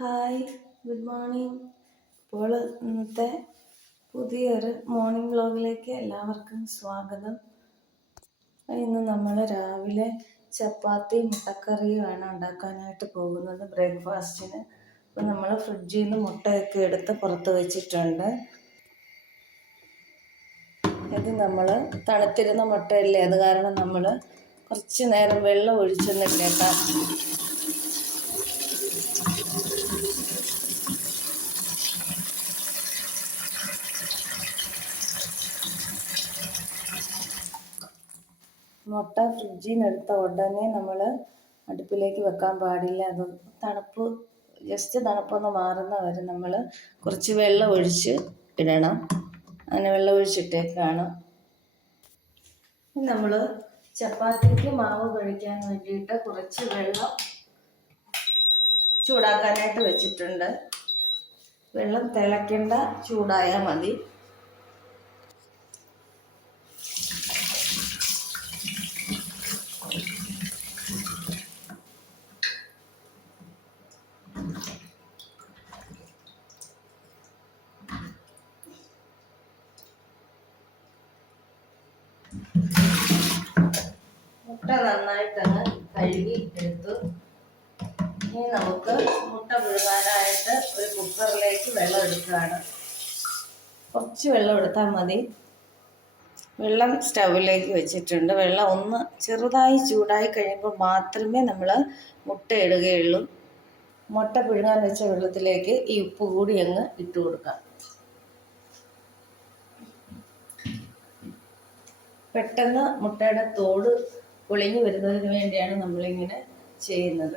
Hi, good morning. ഇപ്പോൾ ഇന്നത്തെ പുതിയൊരു മോർണിംഗ് വ്ലോഗിലേക്ക് എല്ലാവർക്കും സ്വാഗതം. ഇന്ന് നമ്മൾ രാവിലെ ചപ്പാത്തി മുട്ടക്കറിയുമാണ് ഉണ്ടാക്കാനായിട്ട് പോകുന്നത് ബ്രേക്ക്ഫാസ്റ്റിന്. അപ്പോൾ നമ്മൾ ഫ്രിഡ്ജിൽ നിന്ന് മുട്ടയൊക്കെ എടുത്ത് പുറത്ത് വെച്ചിട്ടുണ്ട്. ഇത് നമ്മൾ തണുത്തിരുന്ന മുട്ടയല്ലേ, അത് കാരണം നമ്മൾ കുറച്ച് നേരം വെള്ളം ഒഴിച്ചൊന്നിട്ടേക്കാം. മുട്ട ഫ്രിഡ്ജിൽ നിന്ന് എടുത്ത ഉടനെ നമ്മൾ അടുപ്പിലേക്ക് വെക്കാൻ പാടില്ല. അത് ജസ്റ്റ് തണുപ്പൊന്ന് മാറുന്ന വരെ നമ്മൾ കുറച്ച് വെള്ളം ഒഴിച്ച് ഇടണം. അങ്ങനെ വെള്ളം ഒഴിച്ചിട്ടേക്കാണ്. നമ്മൾ ചപ്പാത്തിക്ക് മാവ് കഴിക്കാൻ വേണ്ടിയിട്ട് കുറച്ച് വെള്ളം ചൂടാക്കാനായിട്ട് വെച്ചിട്ടുണ്ട്. വെള്ളം തിളയ്ക്കേണ്ട, ചൂടായാൽ മതി. മുട്ട നന്നായിട്ടങ്ങ് കഴുകി എടുത്തു. ഇനി നമുക്ക് മുട്ട പുഴുങ്ങാനായിട്ട് ഒരു കുക്കറിലേക്ക് വെള്ളം എടുക്കുകയാണ്. കുറച്ച് വെള്ളം എടുത്താൽ മതി. വെള്ളം സ്റ്റൗവിലേക്ക് വെച്ചിട്ടുണ്ട്. വെള്ളം ഒന്ന് ചെറുതായി ചൂടായി കഴിയുമ്പോൾ മാത്രമേ നമ്മൾ മുട്ട ഇടുകയുള്ളൂ. മുട്ട പുഴുങ്ങാൻ വെച്ച വെള്ളത്തിലേക്ക് ഈ ഉപ്പ് കൂടി അങ്ങ് ഇട്ട് കൊടുക്കാം. പെട്ടെന്ന് മുട്ടയുടെ തോട് പൊളിഞ്ഞു വരുന്നതിന് വേണ്ടിയാണ് നമ്മളിങ്ങനെ ചെയ്യുന്നത്.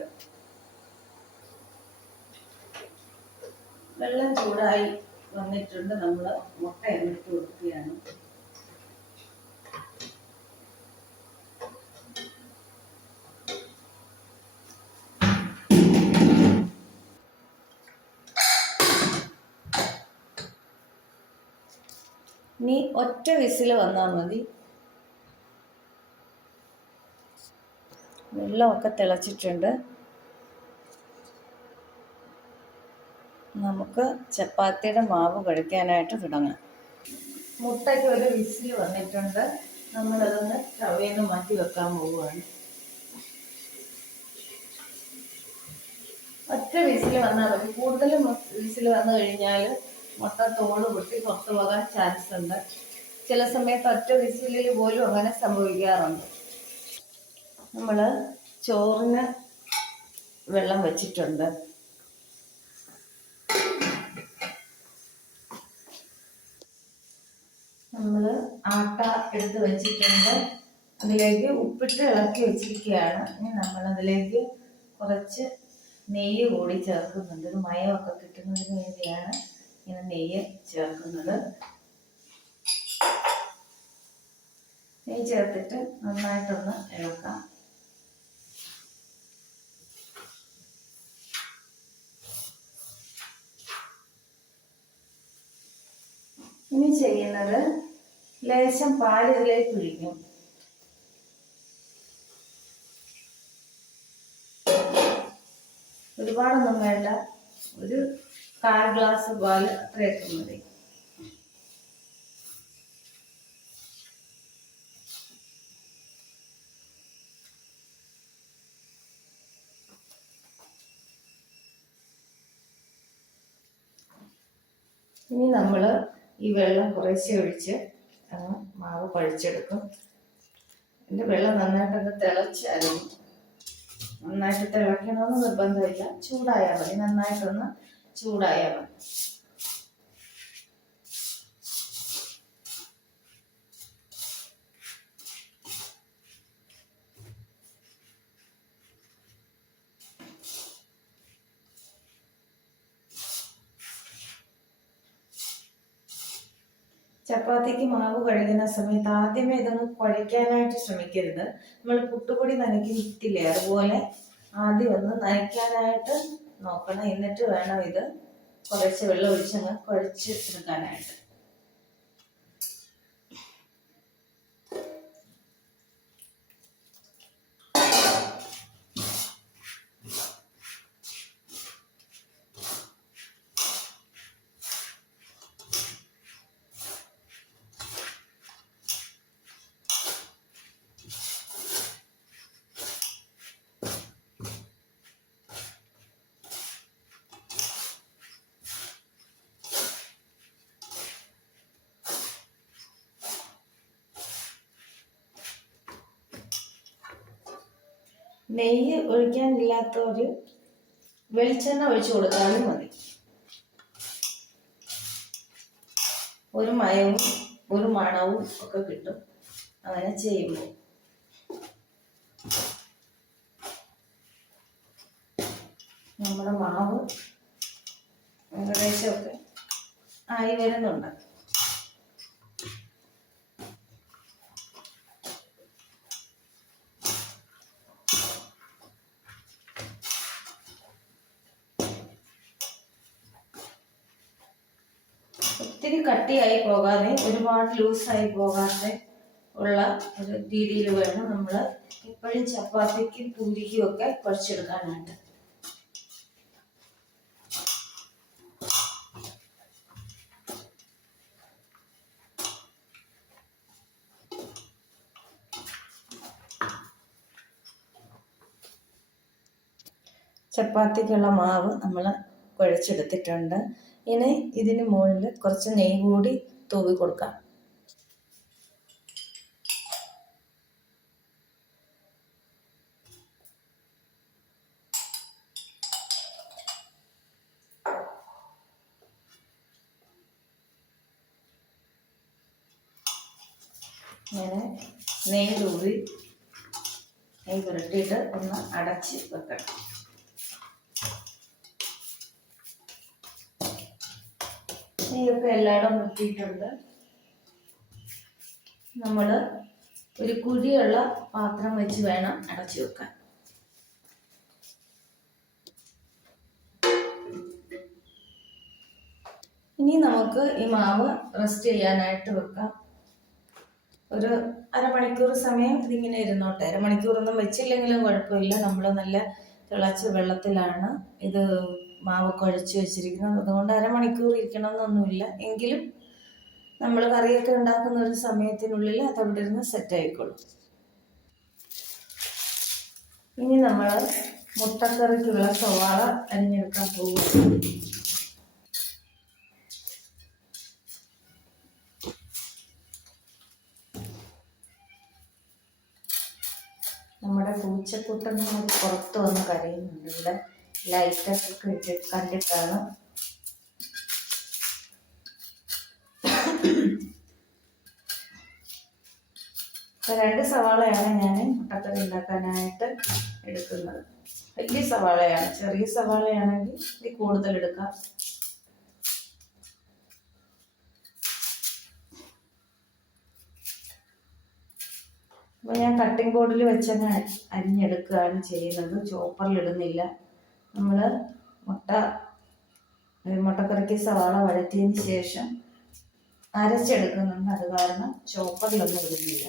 വെള്ളം ചൂടായി വന്നിട്ടുണ്ട്. നമ്മൾ മുട്ട ഇട്ട് കൊടുക്കുകയാണ്. ഇനി ഒറ്റ വിസിൽ വന്നാൽ മതി. വെള്ളമൊക്കെ തിളച്ചിട്ടുണ്ട്. നമുക്ക് ചപ്പാത്തിയുടെ മാവ് കുഴയ്ക്കാനായിട്ട് തുടങ്ങാം. മുട്ടയ്ക്ക് ഒരു വിസിൽ വന്നിട്ടുണ്ട്. നമ്മളതൊന്ന് സ്റ്റൗവിൽ നിന്ന് മാറ്റി വെക്കാൻ പോവുകയാണ്. ഒറ്റ വിസിൽ വന്നാൽ മതി. കൂടുതലും വിസിൽ വന്നു കഴിഞ്ഞാൽ മുട്ട തോട് പൊട്ടി പുറത്തു പോകാൻ ചാൻസ് ഉണ്ട്. ചില സമയത്ത് ഒറ്റ വിസിലിൽ പോലും അങ്ങനെ സംഭവിക്കാറുണ്ട്. നമ്മൾ ചോറിന് വെള്ളം വെച്ചിട്ടുണ്ട്. നമ്മൾ ആട്ട എടുത്ത് വെച്ചിട്ടുണ്ട്. അതിലേക്ക് ഉപ്പിട്ട് ഇളക്കി വെച്ചിരിക്കുകയാണ്. ഇനി നമ്മളതിലേക്ക് കുറച്ച് നെയ്യ് കൂടി ചേർക്കുന്നുണ്ട്. ഒരു മയമൊക്കെ കിട്ടുന്നതിന് വേണ്ടിയാണ് ഇങ്ങനെ നെയ്യ് ചേർക്കുന്നത്. നെയ്യ് ചേർത്തിട്ട് നന്നായിട്ടൊന്ന് ഇളക്കാം. ഇനി ചെയ്യുന്നത് ലേശം പാൽ ഇതിലേക്ക് ഒഴിക്കും. ഒരുപാടൊന്നും വേണ്ട, ഒരു 1/4 ഗ്ലാസ് പാൽ അത്രയൊക്കെ മതി. ഇനി നമ്മൾ ഈ വെള്ളം കുറേശ്ശെ ഒഴിച്ച് അങ്ങ് മാവ് കുഴച്ചെടുക്കും. എൻ്റെ വെള്ളം നന്നായിട്ടൊന്ന് തിളച്ചാലും, നന്നായിട്ട് തിളയ്ക്കണമെന്ന് നിർബന്ധമില്ല, ചൂടായാൽ മതി. നന്നായിട്ടൊന്ന് ചൂടായാൽ മതി. ചപ്പാത്തിക്ക് മാവ് കഴുകുന്ന സമയത്ത് ആദ്യമേ ഇതൊന്ന് കുഴയ്ക്കാനായിട്ട് ശ്രമിക്കരുത്. നമ്മൾ പുട്ടുപൊടി നനയ്ക്കില്ലേ, അതുപോലെ ആദ്യം ഒന്ന് നനയ്ക്കാനായിട്ട് നോക്കണം. എന്നിട്ട് വേണം ഇത് കുറച്ച് വെള്ളം ഒഴിച്ചങ്ങ് കുഴച്ച് എടുക്കാനായിട്ട്. നെയ്യ് ഒഴിക്കാനില്ലാത്തവർ വെളിച്ചെണ്ണ ഒഴിച്ചു കൊടുത്താലും മതി. ഒരു മയവും ഒരു മണവും ഒക്കെ കിട്ടും അങ്ങനെ ചെയ്യുമ്പോൾ. നമ്മുടെ മാവ് ഏകദേശമൊക്കെ ആയി വരുന്നുണ്ട്. ഒത്തിരി കട്ടിയായി പോകാതെ ഒരുപാട് ലൂസായി പോകാതെ ഉള്ള ഒരു രീതിയിൽ വേണം നമ്മൾ എപ്പോഴും ചപ്പാത്തിക്കും പൂരിക്കും ഒക്കെ കുഴച്ചെടുക്കാനായിട്ട്. ചപ്പാത്തിക്കുള്ള മാവ് നമ്മൾ കുഴച്ചെടുത്തിട്ടുണ്ട്. ഇനി ഇതിന് മുകളിൽ കുറച്ച് നെയ്യ് കൂടി തൂവി കൊടുക്കാം. ഇങ്ങനെ നെയ്യ് തൂവി നെയ്യ് പുരട്ടിയിട്ട് ഒന്ന് അടച്ച് വെക്കണം. നെയ്യൊക്കെ എല്ലായിടും മുട്ടിയിട്ടുണ്ട്. നമ്മൾ ഒരു കുഴിയുള്ള പാത്രം വെച്ച് വേണം അടച്ചു വെക്കാൻ. ഇനി നമുക്ക് ഈ മാവ് റെസ്റ്റ് ചെയ്യാനായിട്ട് വെക്കാം. ഒരു അരമണിക്കൂർ സമയം ഇതിങ്ങനെ ഇരുന്നോട്ടെ. അരമണിക്കൂറൊന്നും വെച്ചില്ലെങ്കിലും കുഴപ്പമില്ല. നമ്മൾ നല്ല തിളച്ച വെള്ളത്തിലാണ് ഇത് മാവ് കുഴച്ച് വെച്ചിരിക്കുന്നത്. അതുകൊണ്ട് അരമണിക്കൂർ ഇരിക്കണമെന്നൊന്നുമില്ല. എങ്കിലും നമ്മൾ കറിയൊക്കെ ഉണ്ടാക്കുന്ന ഒരു സമയത്തിനുള്ളിൽ അതവിടെ ഇരുന്ന് സെറ്റായിക്കോളും. ഇനി നമ്മൾ മുട്ടക്കറിക്കുള്ള സവാള അരിഞ്ഞെടുക്കാൻ പോകും. നമ്മുടെ പൂച്ചക്കുട്ടൻ പുറത്ത് വന്ന് കരയുന്നുണ്ട്. ഇവിടെ ലൈറ്റൊക്കെ ഇട്ട് കണ്ടിട്ടാണ്. രണ്ട് സവാളയാണ് ഞാൻ മുട്ടക്കറി ഉണ്ടാക്കാനായിട്ട് എടുക്കുന്നത്. വലിയ സവാളയാണ്. ചെറിയ സവാളയാണെങ്കിൽ ഇത് കൂടുതൽ എടുക്കാം. അപ്പോൾ ഞാൻ കട്ടിംഗ് ബോർഡിൽ വെച്ചങ്ങ് അരിഞ്ഞെടുക്കുകയാണ് ചെയ്യുന്നത്. ചോപ്പറിലിടുന്നില്ല. നമ്മൾ മുട്ടക്കറിക്ക് സവാള വഴറ്റിയതിന് ശേഷം അരച്ചെടുക്കുന്നുണ്ട്. അത് കാരണം ചോപ്പറിലൊന്നും ഇടുന്നില്ല.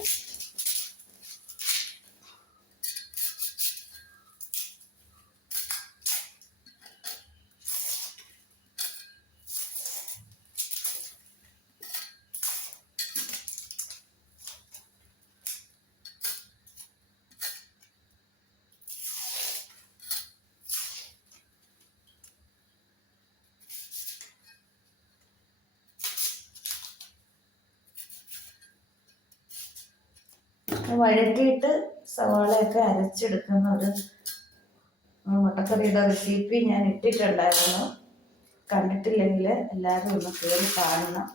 വഴറ്റിയിട്ട് സവാളയൊക്കെ അരച്ചെടുക്കുന്ന ഒരു മുട്ടക്കറിയുടെ റെസിപ്പി ഞാൻ ഇട്ടിട്ടുണ്ടായിരുന്നു. കണ്ടിട്ടില്ലെങ്കിൽ എല്ലാവരും ഒന്ന് കയറി കാണണം.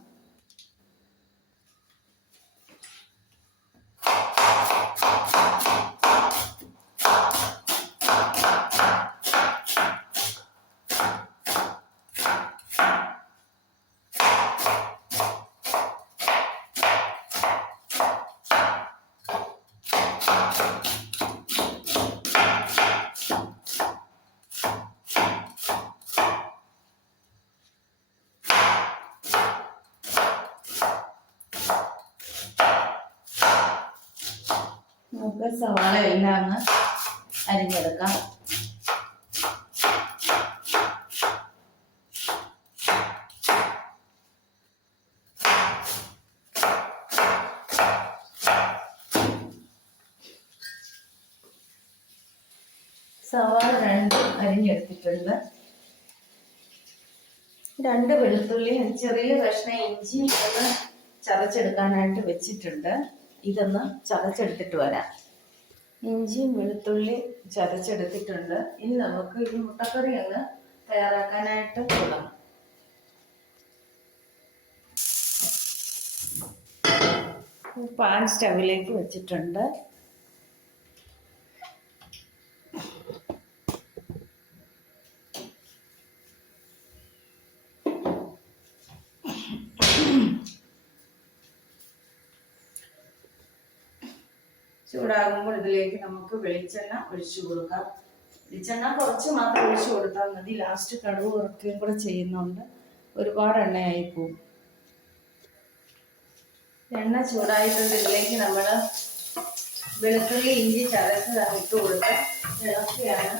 നമുക്ക് സവാള എല്ലാം അങ്ങ് അരിഞ്ഞെടുക്കാം. സവാള 2 അരിഞ്ഞെടുത്തിട്ടുണ്ട്. 2 വെളുത്തുള്ളി, ചെറിയ കഷ്ണം ഇഞ്ചി ഒന്ന് ചതച്ചെടുക്കാനായിട്ട് വെച്ചിട്ടുണ്ട്. ഇതൊന്ന് ചതച്ചെടുത്തിട്ട് വരാം. ഇഞ്ചിയും വെളുത്തുള്ളി ചതച്ചെടുത്തിട്ടുണ്ട്. ഇനി നമുക്ക് ഈ മുട്ടക്കറി അങ്ങ് തയ്യാറാക്കാനായിട്ട് തുടങ്ങാം. പാൻ സ്റ്റവിലേക്ക് വെച്ചിട്ടുണ്ട്. ചൂടാകുമ്പോൾ ഇതിലേക്ക് നമുക്ക് വെളിച്ചെണ്ണ ഒഴിച്ചു കൊടുക്കാം. വെളിച്ചെണ്ണ കുറച്ച് മാത്രം ഒഴിച്ചു കൊടുത്താൽ മതി. ലാസ്റ്റ് കടുക് വറുക്കുകയും കൂടെ ചെയ്യുന്നുണ്ട്, ഒരുപാട് എണ്ണയായി പോകും. എണ്ണ ചൂടായിട്ടുണ്ട്. ഇതിലേക്ക് നമ്മൾ വെളുത്തുള്ളി ഇഞ്ചി ചതച്ച് ഇട്ട് കൊടുത്ത് ഇളക്കുകയാണ്.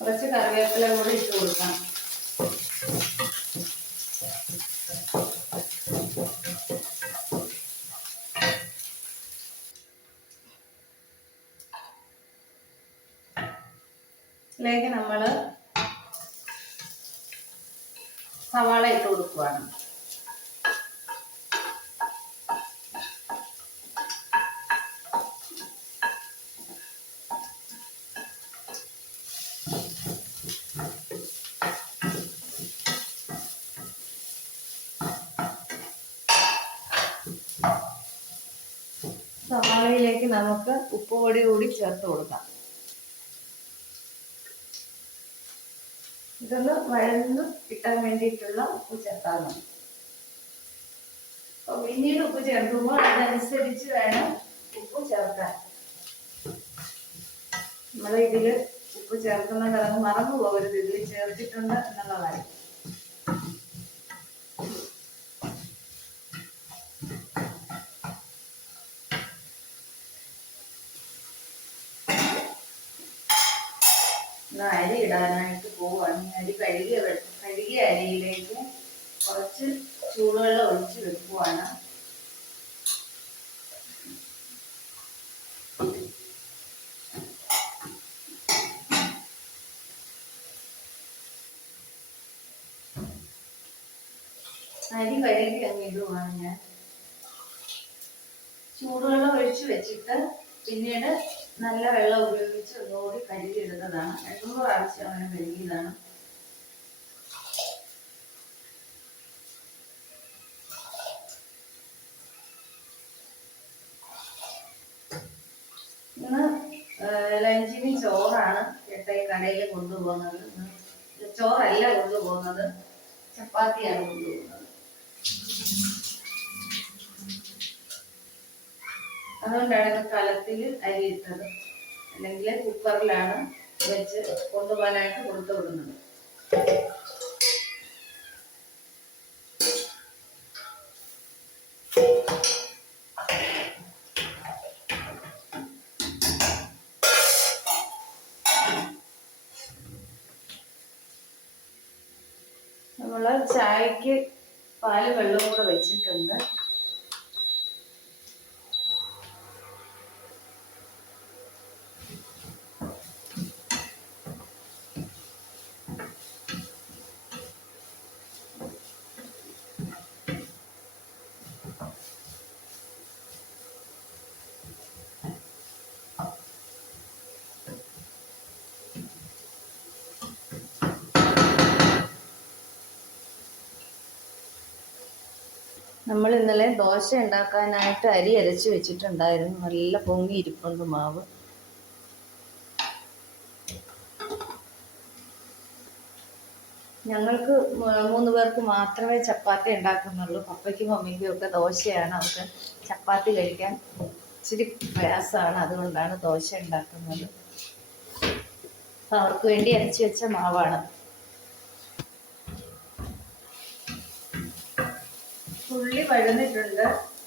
കുറച്ച് കറിവേപ്പില കൂടി ഇട്ട് കൊടുക്കാം. ഇതിലേക്ക് നമ്മൾ സവാള ഇട്ട് കൊടുക്കുകയാണ്. സവാളയിലേക്ക് നമുക്ക് ഉപ്പുപൊടി കൂടി ചേർത്ത് കൊടുക്കാം. ഇതൊന്ന് വഴന്ന് കിട്ടാൻ വേണ്ടിയിട്ടുള്ള ഉപ്പ് ചേർത്താൽ മതി. അപ്പൊ പിന്നീട് ഉപ്പ് ചേർക്കുമ്പോൾ അതനുസരിച്ച് വേണം ഉപ്പ് ചേർക്കാൻ. നമ്മൾ ഇതില് ഉപ്പ് ചേർക്കുന്നത് അത് മറന്നു പോകരുത്, ഇതിൽ ചേർത്തിട്ടുണ്ട് എന്നുള്ള കാര്യം. അരി ഇടാനായിട്ട് പോവാണ്. അരി കഴുകിയ അരിയിലേക്ക് കുറച്ച് ചൂടുവെള്ളം ഒഴിച്ച് വെക്കുവാണ്. അരി കഴുകി അങ്ങ് ഇടുവാണ് ഞാൻ. ചൂടുവെള്ളം ഒഴിച്ച് വെച്ചിട്ട് പിന്നീട് നല്ല വെള്ളം ഉപയോഗിച്ച് ഒന്നുകൂടി കഴുകിയിടുന്നതാണ്. 2-3 പ്രാവശ്യം അങ്ങനെ കഴുകിയതാണ്. ഇന്ന് ലഞ്ചിന് ചോറാണ് ചേട്ടായി കടയിൽ കൊണ്ടുപോകുന്നത്. ചോറല്ല കൊണ്ടുപോകുന്നത്, ചപ്പാത്തിയാണ് കൊണ്ടുപോകുന്നത്. അതുകൊണ്ടാണ് കലത്തിൽ അരി ഇട്ടത്. അല്ലെങ്കിൽ കുക്കറിലാണ് വെച്ച് കൊണ്ടുപോകാനായിട്ട് കൊടുത്തു വിടുന്നത്. നമ്മള് ചായക്ക് പാല് വെള്ളം കൂടെ വെച്ചിട്ടുണ്ട്. നമ്മൾ ഇന്നലെ ദോശ ഉണ്ടാക്കാനായിട്ട് അരി അരച്ച് വെച്ചിട്ടുണ്ടായിരുന്നു. നല്ല പൊങ്ങി ഇരിപ്പുണ്ട് മാവ്. ഞങ്ങൾക്ക് 3 പേർക്ക് മാത്രമേ ചപ്പാത്തി ഉണ്ടാക്കുന്നുള്ളൂ. പപ്പയ്ക്കും മമ്മിക്കും ഒക്കെ ദോശയാണ്. അവർക്ക് ചപ്പാത്തി കഴിക്കാൻ ഇച്ചിരി പ്രയാസമാണ്. അതുകൊണ്ടാണ് ദോശ ഉണ്ടാക്കുന്നത്. അവർക്ക് വേണ്ടി അരച്ച് വെച്ച മാവാണ്. ഉള്ളി വഴന്നിട്ടുണ്ട്.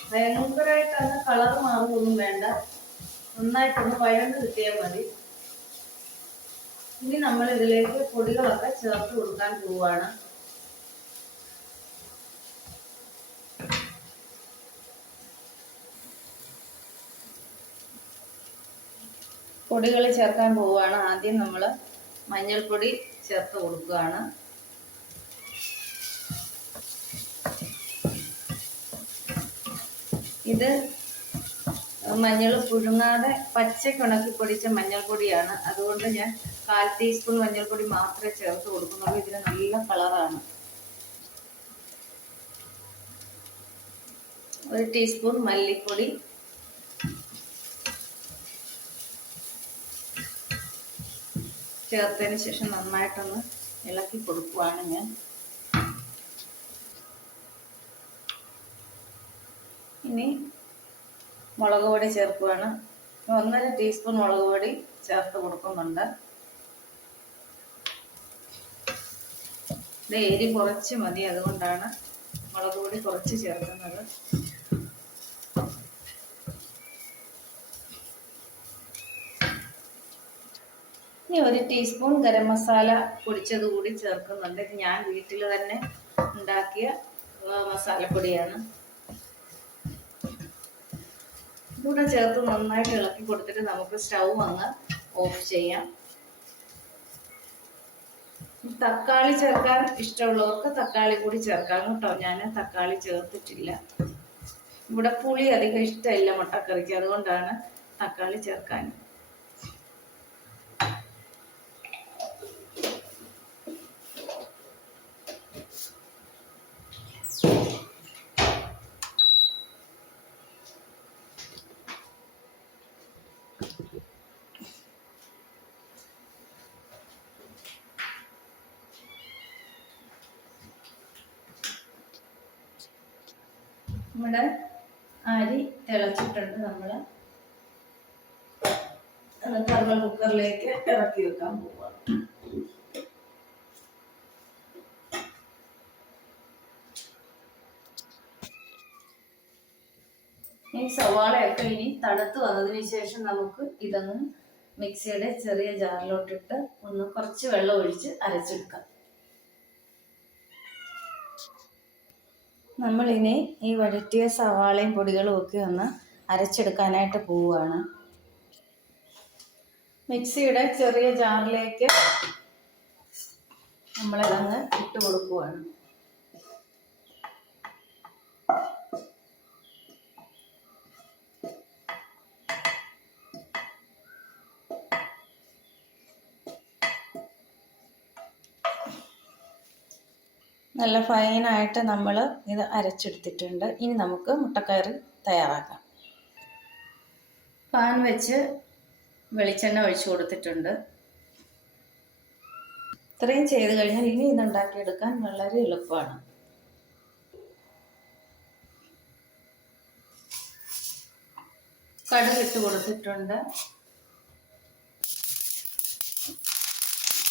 ഭയങ്കരമായിട്ടൊന്ന് കളർ മാറുമൊന്നും വേണ്ട, നന്നായിട്ടൊന്ന് വഴന്ന് കിട്ടിയാൽ മതി. ഇനി നമ്മൾ ഇതിലേക്ക് പൊടികളൊക്കെ ചേർത്ത് കൊടുക്കാൻ പോവാണ്. പൊടികൾ ചേർക്കാൻ പോവുകയാണ്. ആദ്യം നമ്മൾ മഞ്ഞൾപ്പൊടി ചേർത്ത് കൊടുക്കുകയാണ്. ഇത് മഞ്ഞൾ പുഴുങ്ങാതെ പച്ചയ്ക്ക് ഉണക്കി പൊടിച്ച മഞ്ഞൾപ്പൊടിയാണ്. അതുകൊണ്ട് ഞാൻ 1/4 ടീസ്പൂൺ മഞ്ഞൾപ്പൊടി മാത്രമേ ചേർത്ത് കൊടുക്കുന്നുള്ളൂ. ഇതിന് നല്ല കളറാണ്. 1 ടീസ്പൂൺ മല്ലിപ്പൊടി, ചേർത്തതിന് ശേഷം നന്നായിട്ടൊന്ന് ഇളക്കി കൊടുക്കുവാണ് ഞാൻ. ഇനി മുളക് പൊടി ചേർക്കുവാണ്. 1.5 ടീസ്പൂൺ മുളക് പൊടി ചേർത്ത് കൊടുക്കുന്നുണ്ട്. ഇത് എരി കുറച്ച് മതി, അതുകൊണ്ടാണ് മുളക് പൊടി കുറച്ച് ചേർക്കുന്നത്. ഇനി 1 ടീസ്പൂൺ ഗരം മസാല പൊടിച്ചത് കൂടി ചേർക്കുന്നുണ്ട്. ഇത് ഞാൻ വീട്ടിൽ തന്നെ ഉണ്ടാക്കിയ മസാലപ്പൊടിയാണ്. ഇതുകൂടെ ചേർത്ത് നന്നായിട്ട് ഇളക്കി കൊടുത്തിട്ട് നമുക്ക് സ്റ്റൗ അങ്ങ് ഓഫ് ചെയ്യാം. തക്കാളി ചേർക്കാൻ ഇഷ്ടമുള്ളവർക്ക് തക്കാളി കൂടി ചേർക്കാം കേട്ടോ. ഞാൻ തക്കാളി ചേർത്തിട്ടില്ല. ഇവിടെ പുളി അധികം ഇഷ്ടമില്ല മുട്ടക്കറിക്ക്, അതുകൊണ്ടാണ് തക്കാളി ചേർക്കാൻ. നമ്മുടെ അരി തിളച്ചിട്ടുണ്ട്. നമ്മൾ തെർമൽ കുക്കറിലേക്ക് ഇറക്കി വെക്കാൻ പോവാം. ഈ സവാളയൊക്കെ ഇനി തണുത്ത് വന്നതിന് ശേഷം നമുക്ക് ഇതൊന്ന് മിക്സിയുടെ ചെറിയ ജാറിലോട്ടിട്ട് ഒന്ന് കുറച്ച് വെള്ളം ഒഴിച്ച് അരച്ചെടുക്കാം. നമ്മളിനി ഈ വഴറ്റിയ സവാളയും പൊടികളും ഒക്കെ ഒന്ന് അരച്ചെടുക്കാനായിട്ട് പോവുകയാണ്. മിക്സിയുടെ ചെറിയ ജാറിലേക്ക് നമ്മളിതങ്ങ് ഇട്ട് കൊടുക്കുകയാണ്. നല്ല ഫൈനായിട്ട് നമ്മൾ ഇത് അരച്ചെടുത്തിട്ടുണ്ട്. ഇനി നമുക്ക് മുട്ടക്കറി തയ്യാറാക്കാം. പാൻ വെച്ച് വെളിച്ചെണ്ണ ഒഴിച്ചു കൊടുത്തിട്ടുണ്ട്. ഇത്രയും ചെയ്ത് കഴിഞ്ഞാൽ ഇനി ഇതുണ്ടാക്കിയെടുക്കാൻ വളരെ എളുപ്പമാണ്. കടുക് ഇട്ട് കൊടുത്തിട്ടുണ്ട്.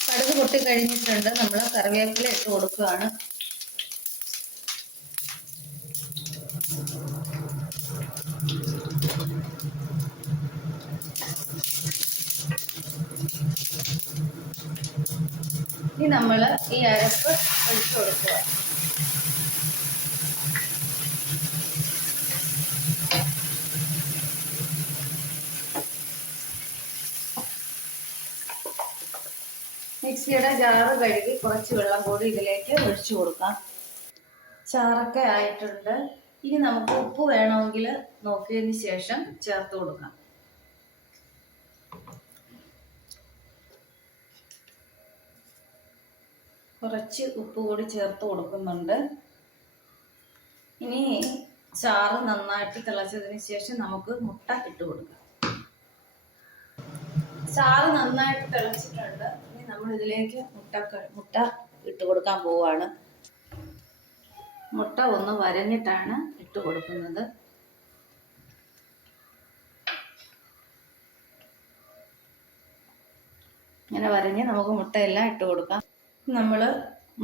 കടുക് പൊട്ടി കഴിഞ്ഞിട്ടുണ്ട്. നമ്മൾ കറിവേപ്പില ഇട്ട് കൊടുക്കുകയാണ്. ഇനി നമ്മൾ ഈ അരപ്പ് ഒഴിച്ചു കൊടുക്കുക. മിക്സിയുടെ ജാറ് കഴുകി കുറച്ച് വെള്ളം കൂടി ഇതിലേക്ക് ഒഴിച്ചു കൊടുക്കാം. ചാറൊക്കെ ആയിട്ടുണ്ട്. ഇനി നമുക്ക് ഉപ്പ് വേണമെങ്കിൽ നോക്കിയതിന് ശേഷം ചേർത്ത് കൊടുക്കാം. കുറച്ച് ഉപ്പ് കൂടി ചേർത്ത് കൊടുക്കുന്നുണ്ട്. ഇനി ചാറ് നന്നായിട്ട് തിളച്ചതിന് ശേഷം നമുക്ക് മുട്ട ഇട്ട് കൊടുക്കാം. ചാറ് നന്നായിട്ട് തിളച്ചിട്ടുണ്ട്. ഇനി നമ്മൾ ഇതിലേക്ക് മുട്ട ഇട്ട് കൊടുക്കാൻ പോവാണ്. മുട്ട ഒന്ന് വരഞ്ഞിട്ടാണ് ഇട്ട് കൊടുക്കുന്നത്. ഇങ്ങനെ വരഞ്ഞ് നമുക്ക് മുട്ടയെല്ലാം ഇട്ട് കൊടുക്കാം. നമ്മൾ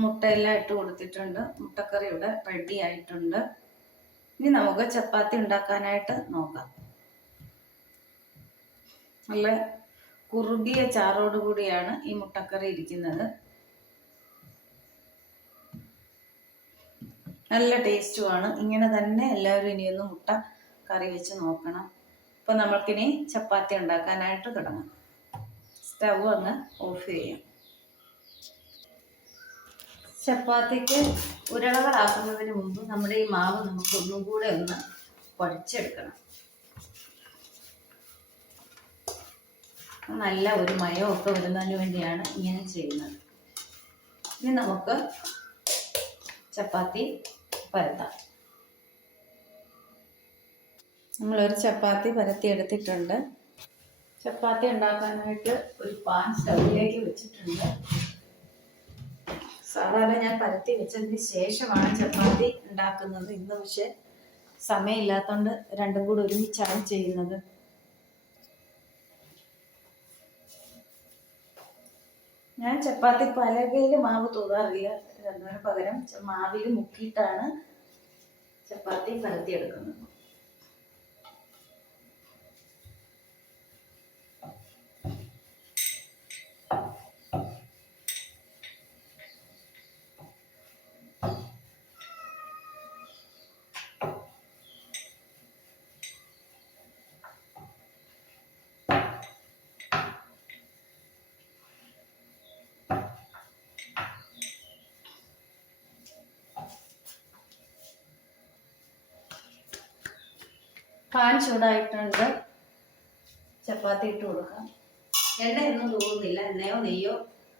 മുട്ടയെല്ലാം ഇട്ട് കൊടുത്തിട്ടുണ്ട്. മുട്ടക്കറി ഇവിടെ റെഡി ആയിട്ടുണ്ട്. ഇനി നമുക്ക് ചപ്പാത്തി ഉണ്ടാക്കാനായിട്ട് നോക്കാം. നല്ല കുറുകിയ ചാറോട് കൂടിയാണ് ഈ മുട്ടക്കറി ഇരിക്കുന്നത്. നല്ല ടേസ്റ്റുമാണ്. ഇങ്ങനെ തന്നെ എല്ലാവരും ഇനിയൊന്ന് മുട്ട കറി വെച്ച് നോക്കണം. ഇപ്പം നമ്മൾക്കിനി ചപ്പാത്തി ഉണ്ടാക്കാനായിട്ട് തുടങ്ങാം. സ്റ്റവ് അങ്ങ് ഓഫ് ചെയ്യാം. ചപ്പാത്തിക്ക് ഉരുളകളാക്കുന്നതിന് മുമ്പ് നമ്മുടെ ഈ മാവ് നമുക്ക് ഒന്നും കൂടെ ഒന്ന് കുഴച്ചെടുക്കണം. നല്ല ഒരു മയമൊക്കെ വരുന്നതിന് വേണ്ടിയാണ് ഇങ്ങനെ ചെയ്യുന്നത്. ഇനി നമുക്ക് ചപ്പാത്തി പരത്താം. നമ്മളൊരു ചപ്പാത്തി പരത്തിയെടുത്തിട്ടുണ്ട്. ചപ്പാത്തി ഉണ്ടാക്കാനായിട്ട് ഒരു പാൻ സ്റ്റൗവിലേക്ക് വെച്ചിട്ടുണ്ട്. സാധാരണ ഞാൻ പരത്തി വെച്ചതിന് ശേഷമാണ് ചപ്പാത്തി ഉണ്ടാക്കുന്നത്. ഇന്ന് പക്ഷെ സമയമില്ലാത്തതുകൊണ്ട് രണ്ടും കൂടി ഒരുമിച്ചാണ് ചെയ്യുന്നത്. ഞാൻ ചപ്പാത്തി പലകയിൽ മാവ് തൂകാറില്ല. അതിന് പകരം മാവിൽ മുക്കിയിട്ടാണ് ചപ്പാത്തി പരത്തിയെടുക്കുന്നത്. പാൻ ചൂടായിട്ടുണ്ട്. ചപ്പാത്തി ഇട്ട് കൊടുക്കാം. എണ്ണയൊന്നും തൂകുന്നില്ല. എണ്ണയോ നെയ്യോ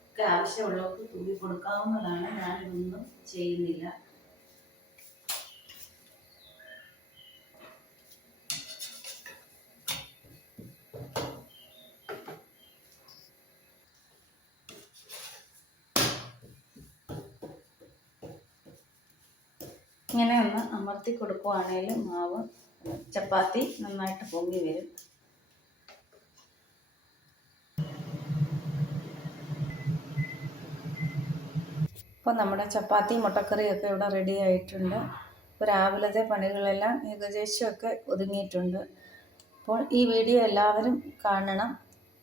ഒക്കെ ആവശ്യമുള്ളവർക്ക് തൂക്കി കൊടുക്കാവുന്നതാണ്. ഞാനിതൊന്നും ചെയ്യുന്നില്ല. ഇങ്ങനെ ഒന്ന് അമർത്തി കൊടുക്കുവാണെങ്കിൽ മാവ് ചപ്പാത്തി നന്നായിട്ട് പൊങ്ങി വരും. ഇപ്പോൾ നമ്മുടെ ചപ്പാത്തി മുട്ടക്കറിയൊക്കെ ഇവിടെ റെഡി ആയിട്ടുണ്ട്. ഇപ്പോൾ രാവിലത്തെ പണികളെല്ലാം ഏകദേശമൊക്കെ ഒതുങ്ങിയിട്ടുണ്ട്. അപ്പോൾ ഈ വീഡിയോ എല്ലാവരും കാണണം.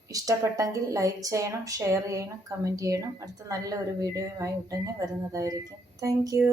ഇഷ്ടപ്പെട്ടെങ്കിൽ ലൈക്ക് ചെയ്യണം, ഷെയർ ചെയ്യണം, കമൻറ്റ് ചെയ്യണം. അടുത്ത നല്ലൊരു വീഡിയോയുമായി ഉടനെ വരുന്നതായിരിക്കും. Thank you.